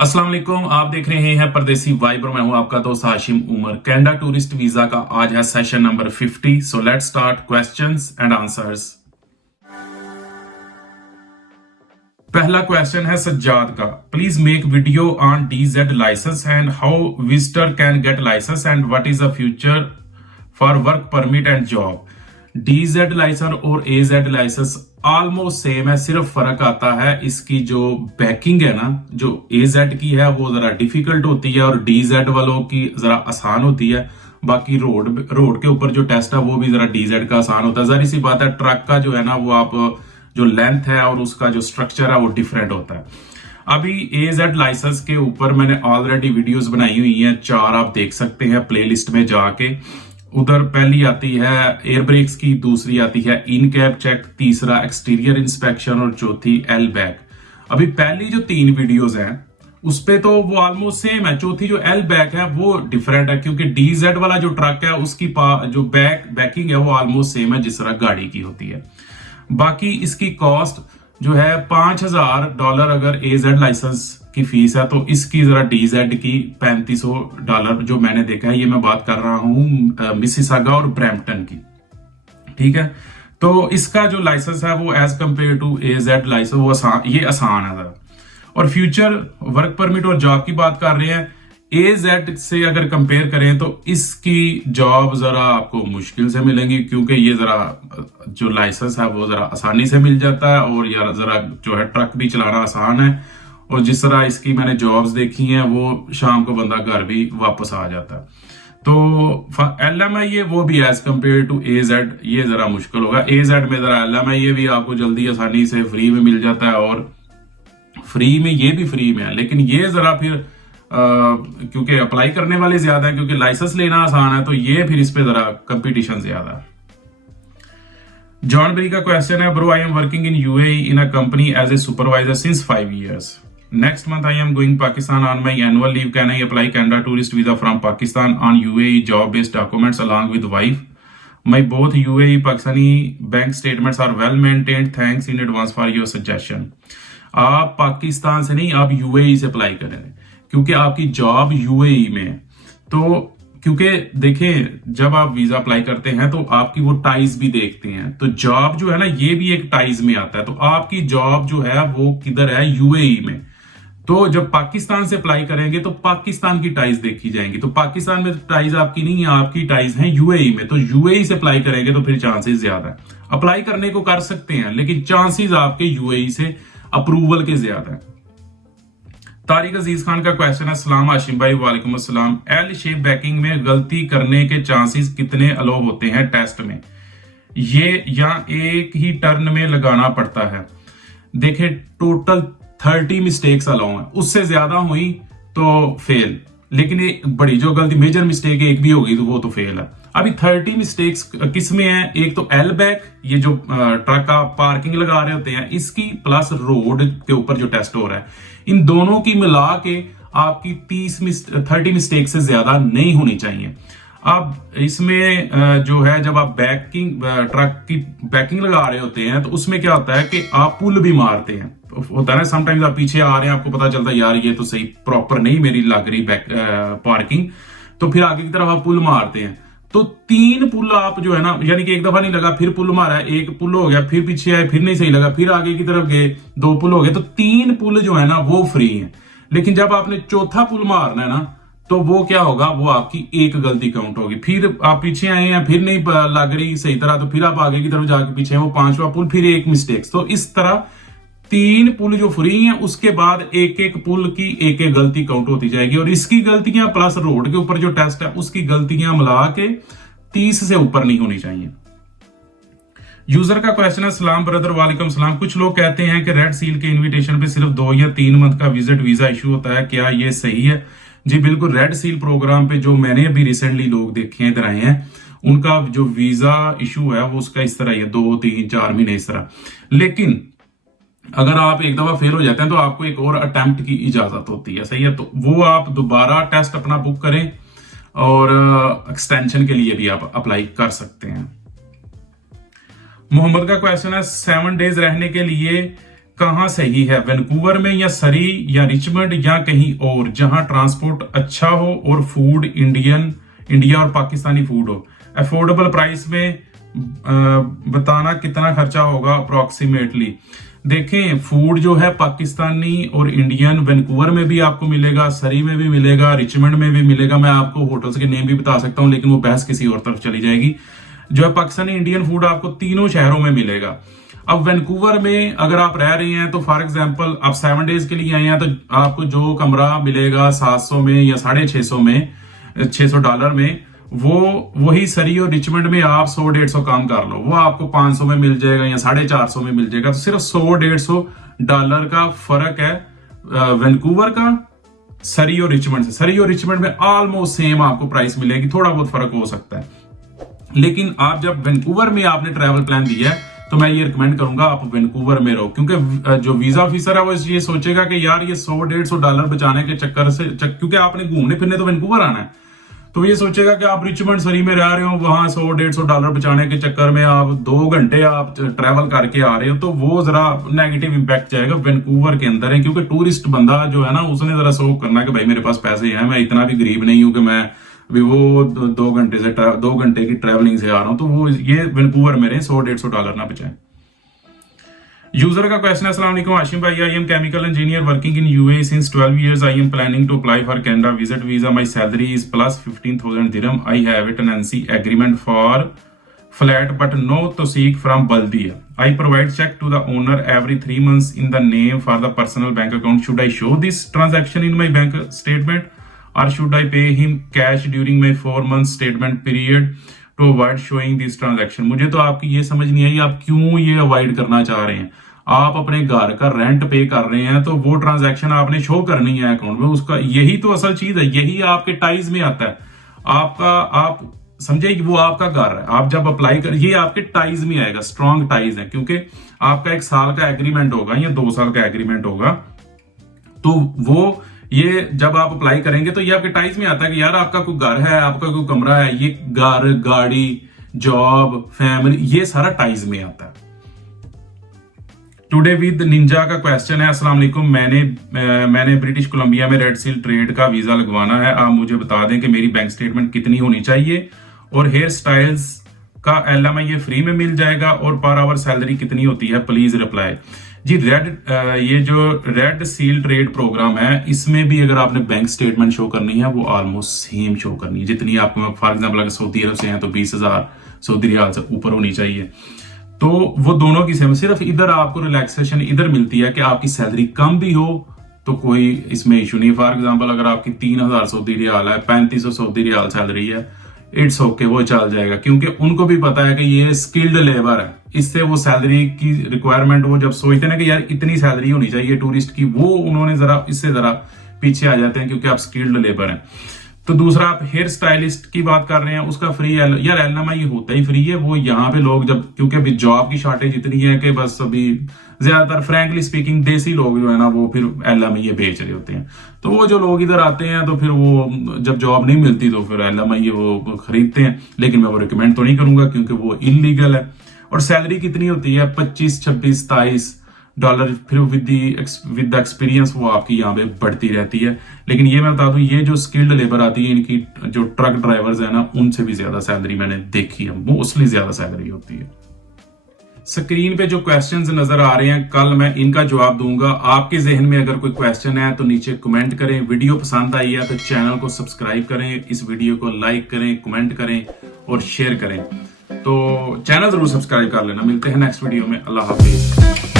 अस्सलाम वालेकुम, आप देख रहे हैं परदेसी वाइब और मैं हूं आपका दोस्त Hashim Umar. Canada tourist visa का आज है session number 50। So let's start questions and answers. पहला क्वेश्चन है सज्जाद का। Please make video on DZ licence and how visitor can get licence and what is the future for work permit and job. DZ licence और AZ licence almost same है, सिर्फ फर्क आता है इसकी जो बैकिंग है ना, जो एजेड की है वो जरा डिफिकल्ट होती है और डीजेड वालों की जरा आसान होती है। बाकी रोड के ऊपर जो टेस्ट है वो भी जरा डीजेड का आसान होता है। जाहिर सी बात है, ट्रक का जो है ना वो आप जो लेंथ है और उसका जो स्ट्रक्चर है वो डिफरेंट होता है। अभी एजेड लाइसेंस के ऊपर मैंने ऑलरेडी वीडियोस बनाई हुई हैं, 4 आप देख सकते हैं प्लेलिस्ट में जाके। उधर पहली आती है एयर ब्रेक्स की, दूसरी आती है इन कैब चेक, तीसरा एक्सटीरियर इंस्पेक्शन और चौथी एल बैक। अभी पहली जो 3 वीडियोस हैं उस पे तो वो ऑलमोस्ट सेम है। चौथी जो एल बैक है वो डिफरेंट है क्योंकि डीजेड वाला जो ट्रक है उसकी जो बैकिंग है वो ऑलमोस्ट सेम है जिस तरह गाड़ी की होती है। बाकी इसकी कॉस्ट जो है $5000 अगर एजेड लाइसेंस की फीस है, तो इसकी जरा डीजेड की $3500 जो मैंने देखा है। ये मैं बात कर रहा हूं मिसिसागा और ब्रैम्पटन की, ठीक है। तो इसका जो लाइसेंस है वो as compare to AZ licence वो आसान है जरा। और फ्यूचर वर्क परमिट और जॉब की बात कर रहे हैं, एजेड से अगर कंपेयर करें तो इसकी जॉब जरा आपको मुश्किल से मिलेंगी क्योंकि ये जरा जो लाइसेंस है वो जरा आसानी से मिल जाता है और यार जरा जो है ट्रक भी चलाना आसान है। और जिस तरह इसकी मैंने जॉब्स देखी हैं वो शाम को बंदा घर भी वापस आ जाता है। तो LMIA वो भी एज कंपेयर टू एजेड ये जरा मुश्किल होगा। एजेड में जरा LMIA भी आपको जल्दी आसानी से फ्री में मिल जाता है और फ्री में ये भी फ्री में है, लेकिन ये जरा फिर क्योंकि अप्लाई करने वाले ज्यादा है, क्योंकि लाइसेंस लेना आसान है तो ये फिर इस पे जरा कंपटीशन ज्यादा है। जॉन बरी का क्वेश्चन है, bro I am working in UAE in a company as a supervisor since 5 years. Next month I am going Pakistan on my annual leave. Can I apply Canada tourist visa from Pakistan on UAE job based documents along with wife? My both UAE Pakistani bank statements are well maintained. Thanks in advance for your suggestion. आप पाकिस्तान से नहीं, आप UAE से apply करें क्योंकि आपकी job UAE में है। तो क्योंकि देखें, जब आप वीजा अप्लाई करते हैं तो आपकी वो टाइज भी देखते हैं, तो जॉब जो है ना ये भी एक टाइज में आता है। तो आपकी जॉब जो है वो किधर है, UAE में। तो जब पाकिस्तान से अप्लाई करेंगे तो पाकिस्तान की टाइज देखी जाएंगी। तो पाकिस्तान में टाइज आपकी नहीं है, आपकी टाइज है UAE में। तो UAE से अप्लाई करेंगे तो फिर चांसेस ज्यादा है। अप्लाई करने को कर सकते हैं लेकिन चांसेस आपके UAE से अप्रूवल के ज्यादा है। तारिक अजीज खान का क्वेश्चन है, सलाम हाशिम भाई। वालेकुम अस्सलाम। एल शेप बैकिंग में गलती करने के चांसेस कितने अलो होते हैं टेस्ट में, ये या एक ही टर्न में लगाना पड़ता है? देखे टोटल 30 मिस्टेक्स अलाउ हैं, उससे ज्यादा हुई तो फेल, लेकिन एक बड़ी जो गलती मेजर मिस्टेक एक भी होगी तो वो तो फेल है। अभी 30 मिस्टेक्स किस में है? एक तो एल बैक, ये जो ट्रक का पार्किंग लगा रहे होते हैं इसकी, प्लस रोड के ऊपर जो टेस्ट हो रहा है, इन दोनों की मिला के आपकी 30 मिस्टेक से ज्यादा नहीं होनी चाहिए। अब इसमें जो है जब आप ट्रक की बैकिंग लगा रहे होते हैं तो उसमें क्या होता है कि आप पुल भी मारते हैं। तो होता है ना, समटाइम्स आप पीछे आ रहे हैं, आपको पता चलता है यार ये तो सही प्रॉपर नहीं मेरी लग रही पार्किंग, तो फिर आगे की तरफ आप पुल मारते हैं। तो 3 पुल आप जो है ना, यानी कि एक दफा नहीं लगा फिर पुल मारा, एक पुल हो गया, फिर पीछे आए फिर नहीं सही लगा, फिर आगे की तरफ गए 2 पुल हो गए, तो 3 पुल जो है ना वो फ्री है। लेकिन जब आपने चौथा पुल मारना है ना तो वो क्या होगा, वो आपकी एक गलती काउंट होगी। फिर आप पीछे आए हैं फिर नहीं लग रही सही तरह, तो फिर आप आगे की तरफ जाके पीछे हैं, वो 5वां पुल, फिर एक मिस्टेक। तो इस तरह 3 पुल जो फ्री हैं उसके बाद एक एक पुल की एक एक गलती काउंट होती जाएगी। और इसकी गलतियां प्लस रोड के ऊपर जो टेस्ट है उसकी गलतियां मिला के 30 से ऊपर नहीं होनी चाहिए। यूजर का क्वेश्चन है, सलाम ब्रदर। वालेकुम सलाम। कुछ लोग कहते हैं कि रेड सील के इनविटेशन पे सिर्फ 2 या 3 मंथ का विजिट वीजा इशू होता है, क्या ये सही है? जी बिल्कुल, रेड सील प्रोग्राम पे जो मैंने अभी रिसेंटली लोग देखे हैं इधर आए हैं, उनका जो वीजा इशू है वो उसका इस तरह ही है, 2, 3, 4 महीने इस तरह। लेकिन अगर आप एक दफा फेल हो जाते हैं तो आपको एक और अटेम्प्ट की इजाजत होती है, सही है। तो वो आप दोबारा टेस्ट अपना बुक करें और एक्सटेंशन के लिए भी आप अप्लाई कर सकते हैं। मोहम्मद का क्वेश्चन है, 7 डेज रहने के लिए कहाँ सही है, वैंकूवर में या सरी या रिचमंड या कहीं और जहां ट्रांसपोर्ट अच्छा हो और फूड इंडिया और पाकिस्तानी फूड हो, अफोर्डेबल प्राइस में बताना कितना खर्चा होगा अप्रोक्सीमेटली। देखें, फूड जो है पाकिस्तानी और इंडियन वैंकूवर में भी आपको मिलेगा, सरी में भी मिलेगा, रिचमंड में भी मिलेगा। मैं आपको होटल्स के नेम भी बता सकता हूं, लेकिन वो बहस किसी और तरफ चली जाएगी। जो है पाकिस्तानी इंडियन फूड आपको तीनों शहरों में मिलेगा। अब वैंकूवर में अगर आप रह रहे हैं तो फॉर एग्जांपल आप 7 डेज के लिए आए हैं, तो आपको जो कमरा मिलेगा 700 में या $650 में, वो वही सरी और रिचमंड में आप 100-150 काम कर लो, वो आपको 500 में मिल जाएगा या 450 में मिल जाएगा। तो सिर्फ $100-150 का फर्क है वैंकूवर का सरी और रिचमंड से। सरी और रिचमंड में ऑलमोस्ट सेम आपको प्राइस मिलेगी, थोड़ा बहुत फर्क हो सकता है। लेकिन आप जब वैंकूवर में आपने ट्रैवल प्लान दिया है तो मैं ये रिकमेंड करूंगा आप वैंकूवर में रहो, क्योंकि जो वीजा ऑफिसर है वो ये सोचेगा कि यार ये $100-150 बचाने के चक्कर से, क्योंकि आपने घूमने फिरने तो वैंकूवर आना है, तो ये सोचेगा कि आप रिचमंड सरी में रह रहे हो, वहां $100-150 बचाने के चक्कर में आप 2 घंटे आप ट्रैवल करके आ रहे हो, तो वो जरा नेगेटिव इंपैक्ट जाएगा वैंकूवर के अंदर है। क्योंकि टूरिस्ट बंदा जो है ना, उसने जरा शो करना कि भाई मेरे पास पैसे हैं, मैं इतना भी गरीब नहीं हूं कि मैं अभी वो 2 घंटे की ट्रैवलिंग से आ रहा हूं। तो वो ये वैंकूवर में रहे, $100-150 ना बचाएं। यूजर का क्वेश्चन है, अस्सलाम वालेकुम आशिम भाई, I am chemical engineer working in UAE since 12 years. I am planning to apply for Canada visit visa. My salary is plus 15,000 dirham. I have a tenancy agreement for flat but no tosik from Baldia. I provide check to the owner every 3 months in the name for the personal bank account. Should I show this transaction in my bank statement or should I pay him cash during my 4 month statement period to avoid showing this transaction? मुझे तो आपकी ये समझ नहीं आई, आप क्यों ये avoid करना चाह रहे हैं। आप अपने घर का रेंट पे कर रहे हैं तो वो ट्रांजैक्शन आपने शो करनी है अकाउंट में, उसका यही तो असल चीज है, यही आपके टाइज में आता है। आपका आप समझे कि वो आपका घर है, आप जब अप्लाई कर, ये आपके टाइज में आएगा, स्ट्रॉन्ग टाइज है, क्योंकि आपका 1 साल का एग्रीमेंट होगा या 2 साल का एग्रीमेंट होगा। तो वो ये जब आप अप्लाई करेंगे तो ये आपके टाइज में आता है कि यार आपका कोई घर है, आपका कोई कमरा है, ये घर, गाड़ी, जॉब, फैमिली, ये सारा टाइज में आता है। टुडे विद निंजा का क्वेश्चन है, अस्सलाम वालेकुम, मैंने ब्रिटिश कोलंबिया में रेड सील ट्रेड का वीजा लगवाना है। आप मुझे बता दें कि मेरी बैंक स्टेटमेंट कितनी होनी चाहिए और हेयर स्टाइल्स का LMI ये फ्री में मिल जाएगा और पर आवर सैलरी कितनी होती है, प्लीज रिप्लाई। जी ये जो रेड सील ट्रेड प्रोग्राम है, इसमें भी अगर आपने बैंक स्टेटमेंट शो करनी है वो ऑलमोस्ट सेम शो करनी है जितनी आपको, फॉर एग्जाम्पल अगर सऊदी अरब से हैं तो 20,000 सऊदी रियाल से ऊपर होनी चाहिए। तो वो दोनों की सेम, सिर्फ इधर आपको रिलैक्सेशन इधर मिलती है कि आपकी सैलरी कम भी हो तो कोई इसमें इशू नहीं। फॉर एग्जांपल अगर आपकी 3,000 सऊदी रियाल है, 3500 सऊदी रियाल सैलरी है, इट्स ओके, वो चल जाएगा, क्योंकि उनको भी पता है कि ये स्किल्ड लेबर है। इससे वो सैलरी की रिक्वायरमेंट, वो जब सोचते हैं कि यार इतनी सैलरी होनी चाहिए टूरिस्ट की, वो उन्होंने जरा इससे जरा पीछे आ जाते हैं क्योंकि आप स्किल्ड लेबर हैं। तो दूसरा, आप हेयर स्टाइलिस्ट की बात कर रहे हैं, उसका फ्री यार LMI होता ही फ्री है। वो यहाँ पे लोग जब, क्योंकि अभी जॉब की शॉर्टेज इतनी है कि बस अभी ज्यादातर फ्रैंकली स्पीकिंग देसी लोग जो है ना वो फिर LMI ये बेच रहे होते हैं। तो वो जो लोग इधर आते हैं तो फिर वो जब जॉब नहीं मिलती तो फिर LMI ये वो खरीदते हैं, लेकिन मैं वो रिकमेंड तो नहीं करूंगा क्योंकि वो इलीगल है। और सैलरी कितनी होती है, 25, 26, $27, फिर विद द एक्सपीरियंस वो आपकी यहाँ पे बढ़ती रहती है। लेकिन ये मैं बता दूं, ये जो स्किल्ड लेबर आती है, इनकी जो ट्रक ड्राइवर्स है ना, उनसे भी ज्यादा सैलरी मैंने देखी है, मोस्टली ज्यादा सैलरी होती है। स्क्रीन पे जो क्वेश्चंस नजर आ रहे हैं, कल मैं इनका जवाब दूंगा। आपके जहन में अगर कोई क्वेश्चन है तो नीचे कमेंट करें। वीडियो पसंद आई है तो चैनल को सब्सक्राइब करें, इस वीडियो को लाइक करें, कमेंट करें और शेयर करें। तो चैनल जरूर सब्सक्राइब कर लेना। मिलते हैं नेक्स्ट वीडियो में। अल्लाह हाफिज।